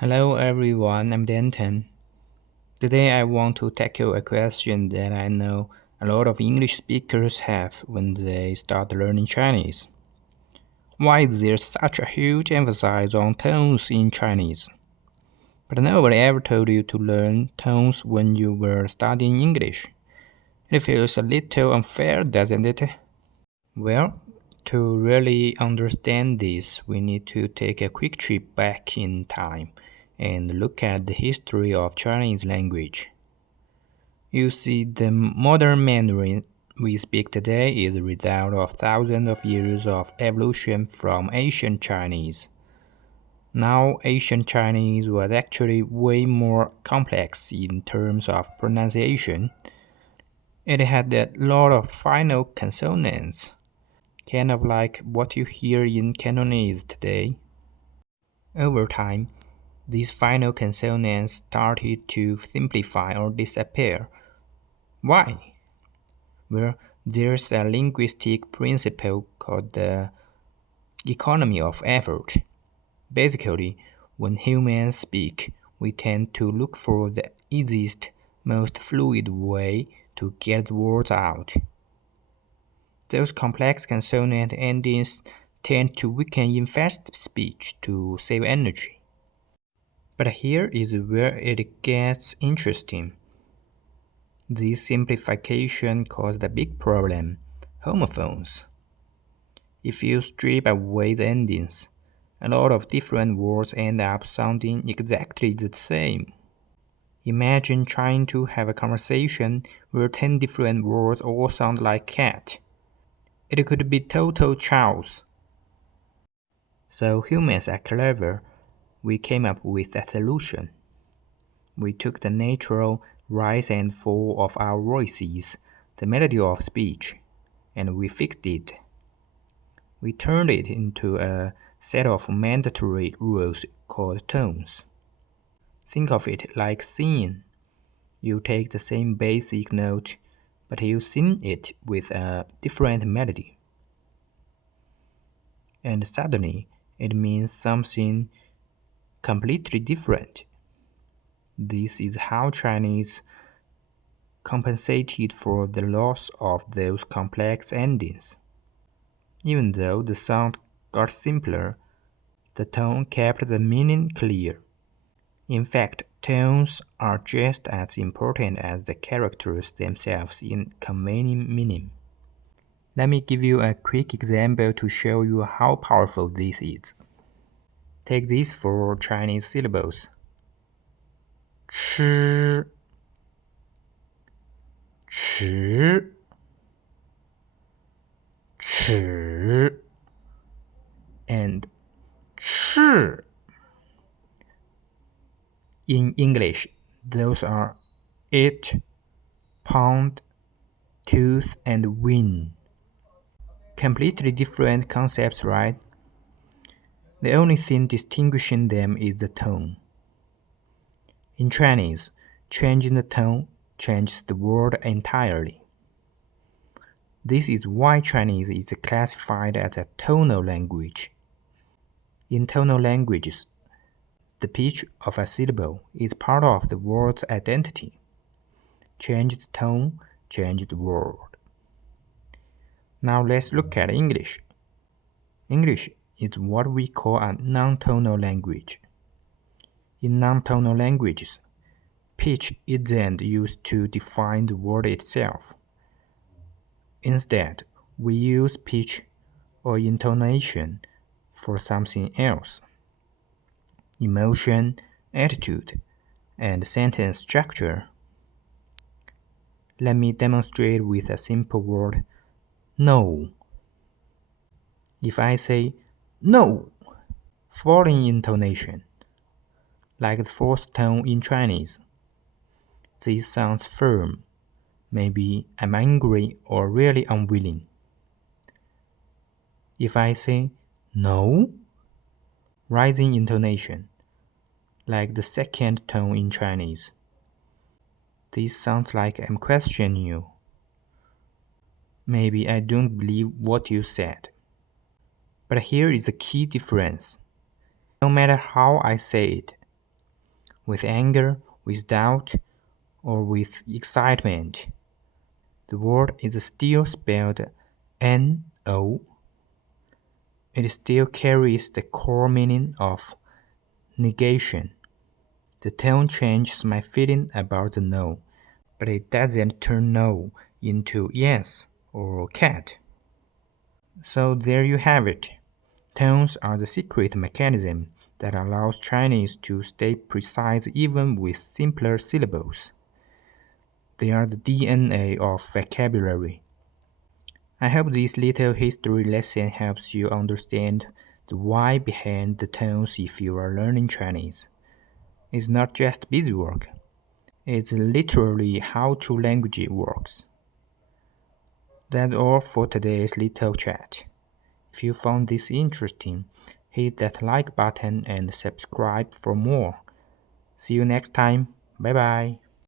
Hello everyone, I'm Denton. Today I want to tackle a question that I know a lot of English speakers have when they start learning Chinese. Why is there such a huge emphasis on tones in Chinese? But nobody ever told you to learn tones when you were studying English. It feels a little unfair, doesn't it? Well, to really understand this, we need to take a quick trip back in time and look at the history of Chinese language. You see, the modern Mandarin we speak today is a result of thousands of years of evolution from ancient Chinese. Now, ancient Chinese was actually way more complex in terms of pronunciation. It had a lot of final consonants, kind of like what you hear in Cantonese today. Over time, these final consonants started to simplify or disappear. Why? Well, there's a linguistic principle called the economy of effort. Basically, when humans speak, we tend to look for the easiest, most fluid way to get words out. Those complex consonant endings tend to weaken in fast speech to save energy. But here is where it gets interesting. This simplification caused a big problem: homophones. If you strip away the endings, a lot of different words end up sounding exactly the same. Imagine trying to have a conversation where 10 different words all sound like cat. It could be total chaos. So humans are clever. We came up with a solution. We took the natural rise and fall of our voices, the melody of speech, and we fixed it. We turned it into a set of mandatory rules called tones. Think of it like singing. You take the same basic note, but you sing it with a different melody. And suddenly, it means something completely different. This is how Chinese compensated for the loss of those complex endings. Even though the sound got simpler, the tone kept the meaning clear. In fact, tones are just as important as the characters themselves in conveying meaning. Let me give you a quick example to show you how powerful this is. Take this for Chinese syllables. 吃 吃 吃 and 是. In English, those are it, pound, tooth, and win. Completely different concepts, right? The only thing distinguishing them is the tone. In Chinese, changing the tone changes the word entirely. This is why Chinese is classified as a tonal language. In tonal languages, the pitch of a syllable is part of the word's identity. Change the tone, change the word. Now let's look at English. English is what we call a non-tonal language. In non-tonal languages, pitch isn't used to define the word itself. Instead, we use pitch or intonation for something else. Emotion, attitude, and sentence structure. Let me demonstrate with a simple word, no. If I say no, falling intonation, like the fourth tone in Chinese, this sounds firm. Maybe I'm angry or really unwilling. If I say no, rising intonation, like the second tone in Chinese, this sounds like I'm questioning you. Maybe I don't believe what you said. But here is the key difference. No matter how I say it, with anger, with doubt, or with excitement. The word is still spelled N-O. It still carries the core meaning of negation. The tone changes my feeling about the no, but it doesn't turn no into yes or cat. So there you have it. Tones are the secret mechanism that allows Chinese to stay precise even with simpler syllables. They are the DNA of vocabulary. I hope this little history lesson helps you understand the why behind the tones if you are learning Chinese. It's not just busywork, it's literally how true language works. That's all for today's little chat. If you found this interesting, hit that like button and subscribe for more. See you next time. Bye bye.